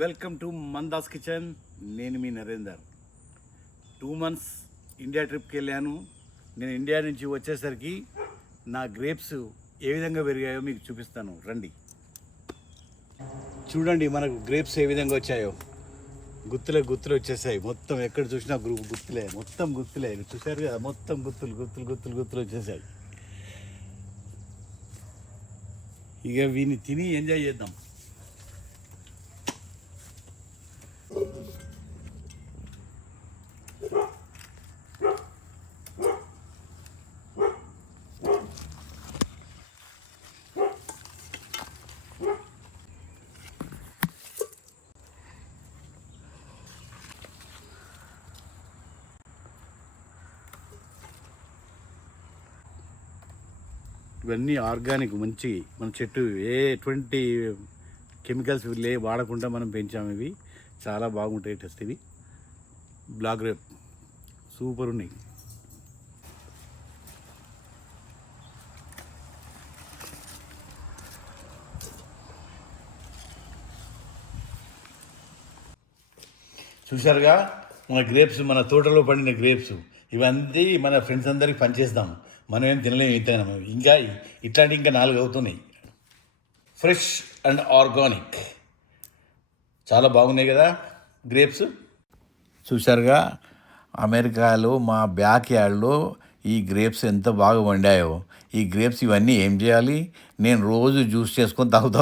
Welcome to మందాస్ kitchen. నేను మీ Narender. 2 months India ట్రిప్కి వెళ్ళాను. నేను ఇండియా నుంచి వచ్చేసరికి నా గ్రేప్స్ ఏ విధంగా పెరిగాయో మీకు చూపిస్తాను, రండి చూడండి. మనకు గ్రేప్స్ ఏ విధంగా వచ్చాయో గుత్తులు వచ్చేసాయి. మొత్తం ఎక్కడ చూసినా గుత్తులే, మొత్తం గుత్తులే. చూశారు కదా, మొత్తం గుత్తులు వచ్చేసాయి. ఇక వీని తిని ఎంజాయ్ చేద్దాం. ఇవన్నీ ఆర్గానిక్, మంచి మన చెట్టు ఎటువంటి కెమికల్స్ వాడకుండా మనం పెంచాము. ఇవి చాలా బాగుంటాయి. టెస్ట్ ఇవి బ్లాక్ గ్రేప్ సూపర్ ఉన్నాయి. చూశారుగా మన గ్రేప్స్, మన తోటలో పండిన గ్రేప్స్. ఇవన్నీ మన ఫ్రెండ్స్ అందరికి పనిచేస్తాం. మనం ఏం తినలేము, తినము. ఇంకా ఇట్లాంటి ఇంకా 4 అవుతున్నాయి. ఫ్రెష్ అండ్ ఆర్గానిక్, చాలా బాగున్నాయి కదా గ్రేప్స్. చూశారుగా అమెరికాలో మా బ్యాక్ యార్డ్లో ఈ గ్రేప్స్ ఎంత బాగా వండాయో. ఈ గ్రేప్స్ ఇవన్నీ ఏం చేయాలి, నేను రోజు జ్యూస్ చేసుకొని తాగుతాను.